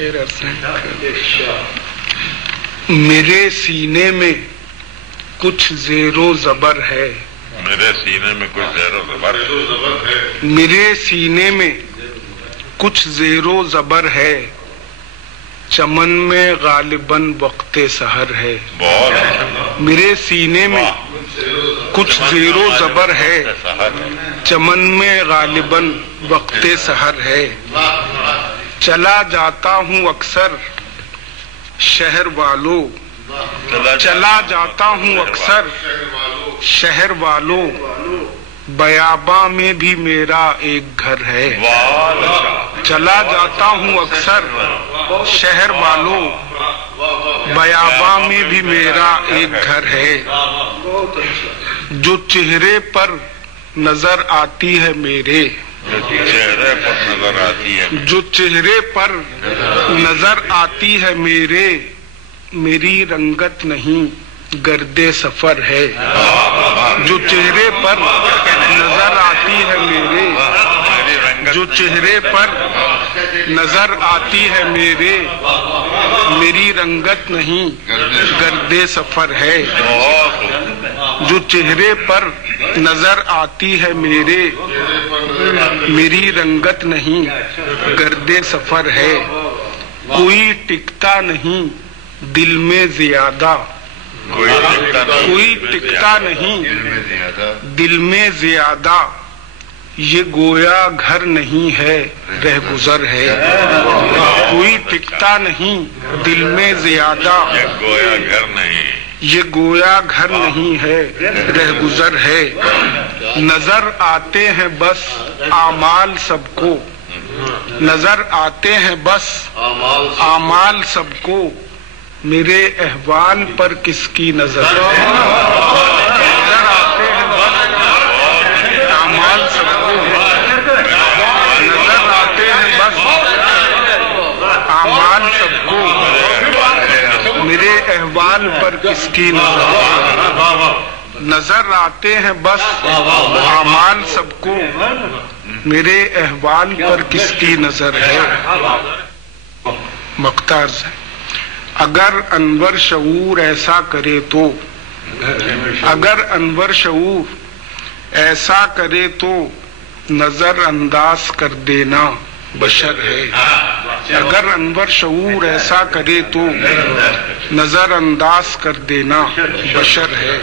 شعر عرض ہیں۔ میرے سینے میں کچھ زیر و زبر ہے، میرے سینے میں کچھ زیر و زبر ہے، میرے سینے میں کچھ زیر و زبر ہے، چمن میں غالباً وقت سحر ہے۔ بہت اچھا۔ میرے سینے میں کچھ زیر و زبر ہے، چمن میں غالباً وقت سحر ہے۔ چلا جاتا ہوں اکثر شہر والوں، چلا جاتا ہوں اکثر شہر والوں، بیاباں میں بھی میرا ایک گھر ہے۔ چلا جاتا ہوں اکثر شہر والوں، بیاباں میں بھی میرا ایک گھر ہے۔ جو چہرے پر نظر آتی ہے میرے، چہرے پر نظر آتی ہے، جو چہرے پر نظر آتی ہے میرے، میری رنگت نہیں گرد سفر ہے۔ جو چہرے پر نظر آتی ہے میرے، جو چہرے پر نظر آتی ہے میرے، میری رنگت نہیں گرد سفر ہے۔ جو چہرے پر نظر آتی ہے میرے، میری رنگت نہیں گرد سفر ہے۔ کوئی ٹکتا نہیں دل میں زیادہ، کوئی ٹکتا نہیں دل میں زیادہ، یہ گویا گھر نہیں ہے رہ گزر ہے۔ کوئی ٹکتا نہیں دل میں زیادہ، گویا گھر نہیں، یہ گویا گھر نہیں ہے رہ گزر ہے۔ نظر آتے ہیں بس اعمال سب کو، نظر آتے ہیں بس اعمال سب کو، میرے احوال پر کس کی نظر؟ نظر آتے ہیں بس اعمال سب کو، نظر آتے ہیں بس اعمال سب کو، میرے احوال پر کس کی نظر؟ نظر آتے ہیں بس اعمال سب کو، میرے احوال پر کس کی نظر ہے۔ مقطع عرض ہے۔ اگر انور شعور ایسا کرے تو، اگر انور شعور ایسا کرے تو نظر انداز کر دینا بشر ہے۔ اگر انور شعور ایسا کرے تو نظر انداز کر دینا بشر ہے۔